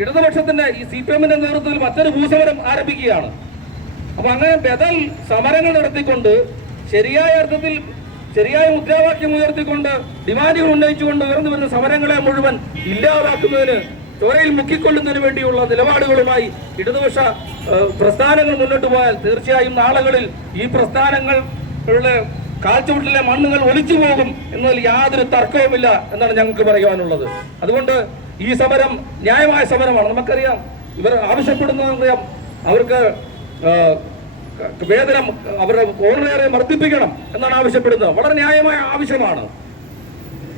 ഇടതുപക്ഷത്തിന്റെ ഈ C P എമ്മിന്റെ നേതൃത്വത്തിൽ മറ്റൊരു ഭൂസമരം ആരംഭിക്കുകയാണ്. അപ്പൊ അങ്ങനെ ബദൽ സമരങ്ങൾ നടത്തിക്കൊണ്ട് ശരിയായ അർത്ഥത്തിൽ ശരിയായ മുദ്രാവാക്യം ഉയർത്തിക്കൊണ്ട് ഡിമാൻഡുകൾ ഉന്നയിച്ചുകൊണ്ട് ഉയർന്നു വരുന്ന സമരങ്ങളെ മുഴുവൻ ഇല്ലാതാക്കുന്നതിന് ചോരയിൽ മുക്കിക്കൊള്ളുന്നതിന് വേണ്ടിയുള്ള നിലപാടുകളുമായി ഇടതുപക്ഷ പ്രസ്ഥാനങ്ങൾ മുന്നോട്ട് പോയാൽ തീർച്ചയായും നാളുകളിൽ ഈ പ്രസ്ഥാനങ്ങളുടെ കാൽച്ചുവട്ടിലെ മണ്ണുകൾ ഒലിച്ചു പോകും എന്നതിൽ യാതൊരു തർക്കവുമില്ല എന്നാണ് ഞങ്ങൾക്ക് പറയുവാനുള്ളത്. അതുകൊണ്ട് ഈ സമരം ന്യായമായ സമരമാണ്. നമുക്കറിയാം ഇവർ ആവശ്യപ്പെടുന്നതറിയാം അവർക്ക് വേതനം അവരുടെ ഓണറേറെ വർദ്ധിപ്പിക്കണം എന്നാണ് ആവശ്യപ്പെടുന്നത്. വളരെ ന്യായമായ ആവശ്യമാണ്.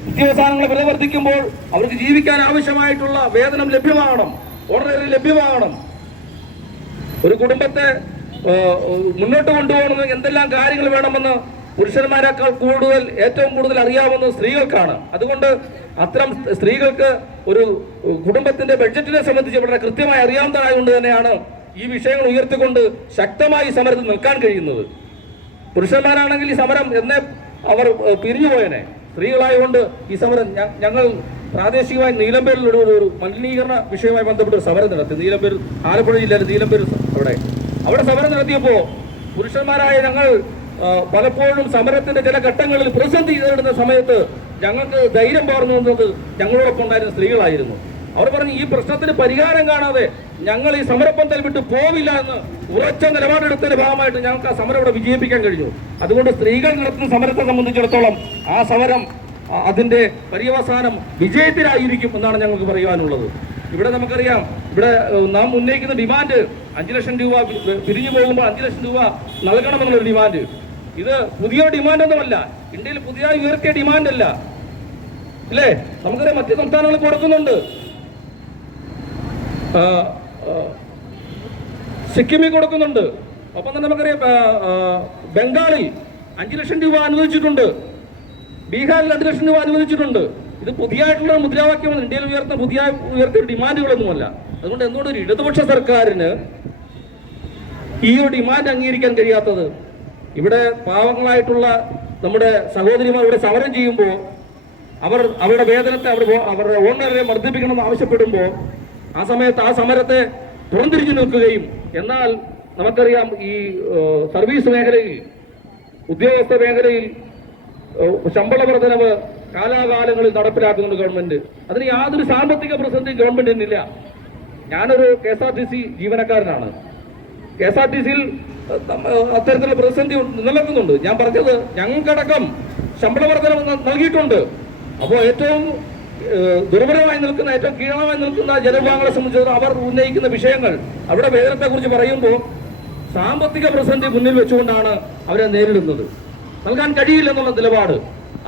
നിത്യവസാനങ്ങൾ വില വർദ്ധിക്കുമ്പോൾ അവർക്ക് ജീവിക്കാൻ ആവശ്യമായിട്ടുള്ള വേതനം ലഭ്യമാകണം ഓണറേറി ലഭ്യമാകണം. ഒരു കുടുംബത്തെ മുന്നോട്ട് കൊണ്ടുപോകണമെന്ന് എന്തെല്ലാം കാര്യങ്ങൾ വേണമെന്ന് പുരുഷന്മാരെക്കാൾ കൂടുതൽ ഏറ്റവും കൂടുതൽ അറിയാവുന്നത് സ്ത്രീകൾക്കാണ്. അതുകൊണ്ട് അത്തരം സ്ത്രീകൾക്ക് ഒരു കുടുംബത്തിന്റെ ബഡ്ജറ്റിനെ സംബന്ധിച്ച് വളരെ കൃത്യമായി അറിയാവുന്നതായതുകൊണ്ട് തന്നെയാണ് ഈ വിഷയങ്ങൾ ഉയർത്തിക്കൊണ്ട് ശക്തമായി സമരത്തിൽ നിൽക്കാൻ കഴിയുന്നത്. പുരുഷന്മാരാണെങ്കിൽ ഈ സമരം എന്നെ അവർ പിരിഞ്ഞുപോയനെ. സ്ത്രീകളായതുകൊണ്ട് ഈ സമരം ഞങ്ങൾ പ്രാദേശികമായി നീലമ്പേരിൽ ഒരു ഒരു മലിനീകരണ വിഷയവുമായി ബന്ധപ്പെട്ട് സമരം നടത്തി. നീലമ്പേരിൽ ആലപ്പുഴ ജില്ലയിലെ നീലമ്പേരിൽ അവിടെ. അവിടെ സമരം നടത്തിയപ്പോൾ പുരുഷന്മാരായ ഞങ്ങൾ പലപ്പോഴും സമരത്തിന്റെ ചില ഘട്ടങ്ങളിൽ പ്രതിസന്ധി നേരിടുന്ന സമയത്ത് ഞങ്ങൾക്ക് ധൈര്യം പകർന്നു തന്നത് ഞങ്ങളോടൊപ്പം ഉണ്ടായിരുന്ന സ്ത്രീകളായിരുന്നു. അവർ പറഞ്ഞു ഈ പ്രശ്നത്തിന് പരിഹാരം കാണാതെ ഞങ്ങൾ ഈ സമരപ്പന്തൽ വിട്ട് പോവില്ല എന്ന് ഉറച്ച നിലപാടെടുത്തതിന്റെ ഭാഗമായിട്ട് ഞങ്ങൾക്ക് ആ സമരം ഇവിടെ വിജയിപ്പിക്കാൻ കഴിഞ്ഞു. അതുകൊണ്ട് സ്ത്രീകൾ നടത്തുന്ന സമരത്തെ സംബന്ധിച്ചിടത്തോളം ആ സമരം അതിന്റെ പര്യവസാനം വിജയത്തിലായിരിക്കും എന്നാണ് ഞങ്ങൾക്ക് പറയുവാനുള്ളത്. ഇവിടെ നമുക്കറിയാം ഇവിടെ നാം ഉന്നയിക്കുന്ന ഡിമാൻഡ് അഞ്ചു ലക്ഷം രൂപ പിരിഞ്ഞു പോകുമ്പോൾ അഞ്ചു ലക്ഷം രൂപ നൽകണമെന്നുള്ളൊരു ഡിമാൻഡ്. ഇത് പുതിയ ഡിമാൻഡൊന്നുമല്ല. ഇന്ത്യയിൽ പുതിയതായി ഉയർത്തിയ ഡിമാൻഡ് അല്ല നമുക്കറിയാം മറ്റ് സംസ്ഥാനങ്ങൾ കൊടുക്കുന്നുണ്ട്. സിക്കിമിൽ കൊടുക്കുന്നുണ്ട്. ഒപ്പം തന്നെ നമുക്കറിയാം ബംഗാളിൽ അഞ്ചു ലക്ഷം രൂപ അനുവദിച്ചിട്ടുണ്ട്. ബീഹാറിൽ രണ്ട് ലക്ഷം രൂപ അനുവദിച്ചിട്ടുണ്ട്. ഇത് പുതിയതായിട്ടുള്ള മുദ്രാവാക്യമാണ്. ഇന്ത്യയിൽ ഉയർന്ന പുതിയ ഉയർത്തിയ ഡിമാൻഡുകളൊന്നുമല്ല. അതുകൊണ്ട് എന്തുകൊണ്ട് ഒരു ഇടതുപക്ഷ സർക്കാരിന് ഈ ഒരു ഡിമാൻഡ് അംഗീകരിക്കാൻ കഴിയാത്തത്? ഇവിടെ പാവങ്ങളായിട്ടുള്ള നമ്മുടെ സഹോദരിമാർ ഇവിടെ സമരം ചെയ്യുമ്പോൾ അവർ അവരുടെ വേതനത്തെ അവർ അവരുടെ ഓണറെ വർദ്ധിപ്പിക്കണമെന്ന് ആവശ്യപ്പെടുമ്പോൾ ആ സമയത്ത് ആ സമരത്തെ തുറന്നിരിച്ചു നിൽക്കുകയും എന്നാൽ നമുക്കറിയാം ഈ സർവീസ് മേഖലയിൽ ഉദ്യോഗസ്ഥ മേഖലയിൽ ശമ്പള വർധനവ് കാലാകാലങ്ങളിൽ നടപ്പിലാക്കുന്നുണ്ട് ഗവൺമെന്റ്. അതിന് യാതൊരു സാമ്പത്തിക പ്രതിസന്ധി ഗവൺമെന്റിനില്ല ഞാനൊരു K S R T C ജീവനക്കാരനാണ്. K S R T സിയിൽ അത്തരത്തിലുള്ള പ്രതിസന്ധി നിലനിൽക്കുന്നുണ്ട്. ഞാൻ പറഞ്ഞത് ഞങ്ങൾക്കടക്കം ശമ്പള വർധന നൽകിയിട്ടുണ്ട്. അപ്പോൾ ഏറ്റവും ദുർബലമായി നിൽക്കുന്ന ഏറ്റവും കീഴമായി നിൽക്കുന്ന ജനവിഭാഗങ്ങളെ സംബന്ധിച്ചിടത്തോളം അവർ ഉന്നയിക്കുന്ന വിഷയങ്ങൾ അവരുടെ വേതനത്തെക്കുറിച്ച് പറയുമ്പോൾ സാമ്പത്തിക പ്രതിസന്ധി മുന്നിൽ വെച്ചുകൊണ്ടാണ് അവരെ നേരിടുന്നത്. നൽകാൻ കഴിയില്ലെന്നുള്ള നിലപാട്.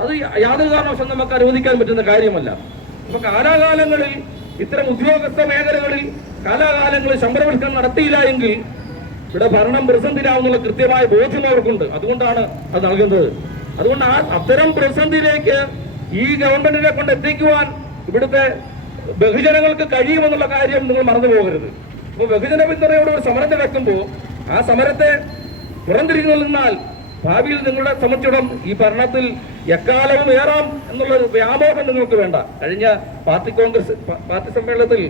അത് യാതൊരു കാരണവശാലും നമുക്ക് അനുവദിക്കാൻ പറ്റുന്ന കാര്യമല്ല. അപ്പൊ കാലാകാലങ്ങളിൽ ഇത്തരം ഉദ്യോഗസ്ഥ മേഖലകളിൽ കാലാകാലങ്ങളിൽ ശമ്പളവൽക്കരണം നടത്തിയില്ല എങ്കിൽ ഇവിടെ ഭരണം പ്രതിസന്ധിയിലാവുന്നുള്ള കൃത്യമായ ബോധ്യം അവർക്കുണ്ട്. അതുകൊണ്ടാണ് അത് നൽകുന്നത്. അതുകൊണ്ട് ആ അത്തരം പ്രതിസന്ധിയിലേക്ക് ഈ ഗവൺമെന്റിനെ കൊണ്ട് എത്തിക്കുവാൻ ഇവിടുത്തെ ബഹുജനങ്ങൾക്ക് കഴിയുമെന്നുള്ള കാര്യം നിങ്ങൾ മറന്നു പോകരുത്. അപ്പോൾ ബഹുജന പിന്തുണയോട് ഒരു സമരത്തെ വെക്കുമ്പോൾ ആ സമരത്തെ പുറംതിരിഞ്ഞു നിന്നാൽ ഭാവിയിൽ നിങ്ങളുടെ സംബന്ധിച്ചിടം ഈ ഭരണത്തിൽ എക്കാലവും ഏറാം എന്നുള്ളൊരു വ്യാമോഹം നിങ്ങൾക്ക് വേണ്ട. കഴിഞ്ഞ പാർട്ടി കോൺഗ്രസ് പാർട്ടി സമ്മേളനത്തിൽ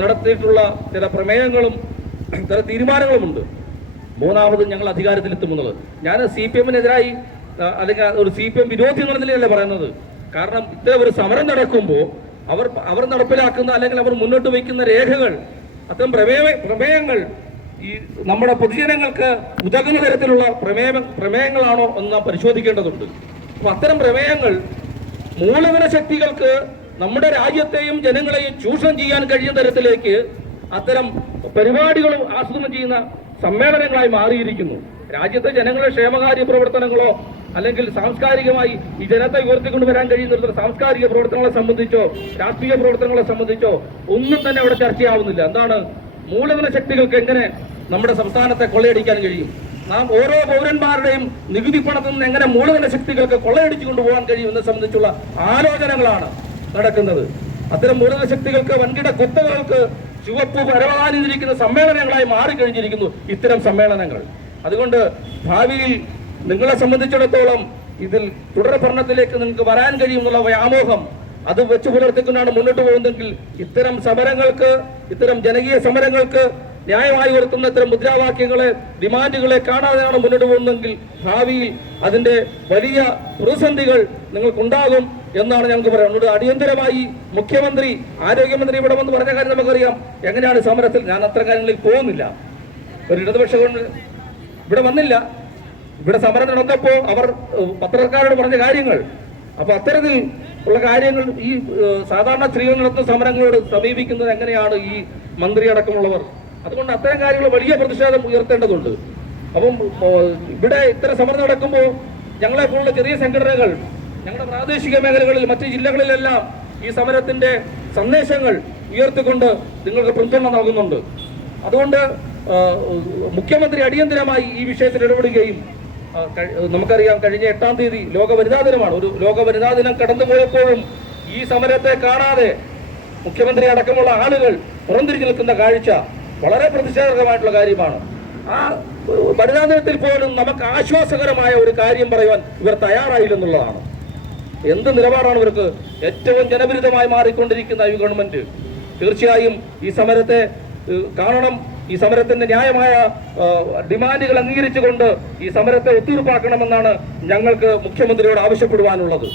നടത്തിയിട്ടുള്ള ചില പ്രമേയങ്ങളും ചില തീരുമാനങ്ങളുമുണ്ട്. മൂന്നാമത് ഞങ്ങൾ അധികാരത്തിലെത്തുമെന്നുള്ളത് ഞാൻ സി പി എമ്മിനെതിരായി അല്ലെങ്കിൽ ഒരു സി പി എം വിരോധി എന്ന് നിലയല്ല പറയുന്നത്. കാരണം ഇത്ര ഒരു സമരം നടക്കുമ്പോൾ അവർ അവർ നടപ്പിലാക്കുന്ന അല്ലെങ്കിൽ അവർ മുന്നോട്ട് വയ്ക്കുന്ന രേഖകൾ അത്തരം പ്രമേയ പ്രമേയങ്ങൾ ഈ നമ്മുടെ പൊതുജനങ്ങൾക്ക് ഉതകുന്ന തരത്തിലുള്ള പ്രമേയ പ്രമേയങ്ങളാണോ എന്ന് നാം പരിശോധിക്കേണ്ടതുണ്ട്. അപ്പൊ അത്തരം പ്രമേയങ്ങൾ മൂലധന ശക്തികൾക്ക് നമ്മുടെ രാജ്യത്തെയും ജനങ്ങളെയും ചൂഷണം ചെയ്യാൻ കഴിയുന്ന തരത്തിലേക്ക് അത്തരം പരിപാടികളും ആസൂത്രണം ചെയ്യുന്ന സമ്മേളനങ്ങളായി മാറിയിരിക്കുന്നു. രാജ്യത്തെ ജനങ്ങളുടെ ക്ഷേമകാര്യ പ്രവർത്തനങ്ങളോ അല്ലെങ്കിൽ സാംസ്കാരികമായി ഈ ജനത്തെ ഉയർത്തിക്കൊണ്ടുവരാൻ കഴിയുന്ന സാംസ്കാരിക പ്രവർത്തനങ്ങളെ സംബന്ധിച്ചോ രാഷ്ട്രീയ പ്രവർത്തനങ്ങളെ സംബന്ധിച്ചോ ഒന്നും തന്നെ അവിടെ ചർച്ചയാവുന്നില്ല. എന്താണ്? മൂലധന ശക്തികൾക്ക് എങ്ങനെ നമ്മുടെ സംസ്ഥാനത്തെ കൊള്ളയടിക്കാൻ കഴിയും? നാം ഓരോ പൗരന്മാരുടെയും നികുതി പണത്തിൽ നിന്ന് എങ്ങനെ മൂലധന ശക്തികൾക്ക് കൊള്ളയടിച്ചു കൊണ്ടുപോകാൻ കഴിയും എന്നെ സംബന്ധിച്ചുള്ള ആലോചനകളാണ് നടക്കുന്നത്. അത്തരം മൂലധന ശക്തികൾക്ക് വൻകിട കുത്തകൾക്ക് ചുവപ്പ് പരവാനിരിക്കുന്ന സമ്മേളനങ്ങളായി മാറിക്കഴിഞ്ഞിരിക്കുന്നു ഇത്തരം സമ്മേളനങ്ങൾ. അതുകൊണ്ട് ഭാവിയിൽ നിങ്ങളെ സംബന്ധിച്ചിടത്തോളം ഇതിൽ തുടർ ഭരണത്തിലേക്ക് നിങ്ങൾക്ക് വരാൻ കഴിയുമെന്നുള്ള വ്യാമോഹം അത് വെച്ച് പുലർത്തിക്കൊണ്ടാണ് മുന്നോട്ട് പോകുന്നതെങ്കിൽ ഇത്തരം സമരങ്ങൾക്ക് ഇത്തരം ജനകീയ സമരങ്ങൾക്ക് ന്യായമായി ഉയർത്തുന്ന ഇത്തരം മുദ്രാവാക്യങ്ങളെ ഡിമാൻഡുകളെ കാണാതെയാണ് മുന്നോട്ട് പോകുന്നതെങ്കിൽ ഭാവിയിൽ അതിന്റെ വലിയ പ്രതിസന്ധികൾ നിങ്ങൾക്കുണ്ടാകും. എന്നാണ് ഞങ്ങൾക്ക് പറയാനുള്ളത് അടിയന്തരമായി മുഖ്യമന്ത്രി ആരോഗ്യമന്ത്രി ഇവിടെ വന്ന് പറഞ്ഞ കാര്യം നമുക്കറിയാം. എങ്ങനെയാണ് സമരത്തിൽ? ഞാൻ അത്ര കാര്യങ്ങളിൽ പോകുന്നില്ല. ഒരു ഇടതുപക്ഷ ഇവിടെ വന്നില്ല. ഇവിടെ സമരം നടന്നപ്പോൾ അവർ പത്രക്കാരോട് പറഞ്ഞ കാര്യങ്ങൾ. അപ്പൊ അത്തരത്തിൽ ഉള്ള കാര്യങ്ങൾ ഈ സാധാരണ സ്ത്രീകൾ നടത്തുന്ന സമരങ്ങളോട് സമീപിക്കുന്നത് എങ്ങനെയാണ് ഈ മന്ത്രി അടക്കമുള്ളവർ? അതുകൊണ്ട് അത്തരം കാര്യങ്ങൾ വലിയ പ്രതിഷേധം ഉയർത്തേണ്ടതുണ്ട്. അപ്പം ഇവിടെ ഇത്തരം സമരം നടക്കുമ്പോൾ ഞങ്ങളെ പോലുള്ള ചെറിയ സംഘടനകൾ ഞങ്ങളുടെ പ്രാദേശിക മേഖലകളിൽ മറ്റ് ജില്ലകളിലെല്ലാം ഈ സമരത്തിന്റെ സന്ദേശങ്ങൾ ഉയർത്തിക്കൊണ്ട് നിങ്ങൾക്ക് പിന്തുണ നൽകുന്നുണ്ട്. അതുകൊണ്ട് മുഖ്യമന്ത്രി അടിയന്തരമായി ഈ വിഷയത്തിൽ ഇടപെടുകയും നമുക്കറിയാം കഴിഞ്ഞ എട്ടാം തീയതി ലോക വനിതാ ദിനമാണ്. ഒരു ലോക വനിതാ ദിനം കടന്നുപോയപ്പോഴും ഈ സമരത്തെ കാണാതെ മുഖ്യമന്ത്രി അടക്കമുള്ള ആളുകൾ പുറംതിരിഞ്ഞു നിൽക്കുന്ന കാഴ്ച വളരെ പ്രതിഷേധകരമായിട്ടുള്ള കാര്യമാണ്. ആ വനിതാ ദിനത്തിൽ പോലും നമുക്ക് ആശ്വാസകരമായ ഒരു കാര്യം പറയുവാൻ ഇവർ തയ്യാറായില്ലെന്നുള്ളതാണ്. എന്ത് നിലപാടാണ് ഇവർക്ക്? ഏറ്റവും ജനവിരുദ്ധമായി മാറിക്കൊണ്ടിരിക്കുന്ന ഈ ഗവൺമെന്റ് തീർച്ചയായും ഈ സമരത്തെ കാണണം. ഈ സമരത്തിന്റെ ന്യായമായ ഡിമാൻഡുകൾ അംഗീകരിച്ചുകൊണ്ട് ഈ സമരത്തെ ഒത്തീർപ്പാക്കണമെന്നാണ് ഞങ്ങൾക്ക് മുഖ്യമന്ത്രിയോട് ആവശ്യപ്പെടുവാനുള്ളത്.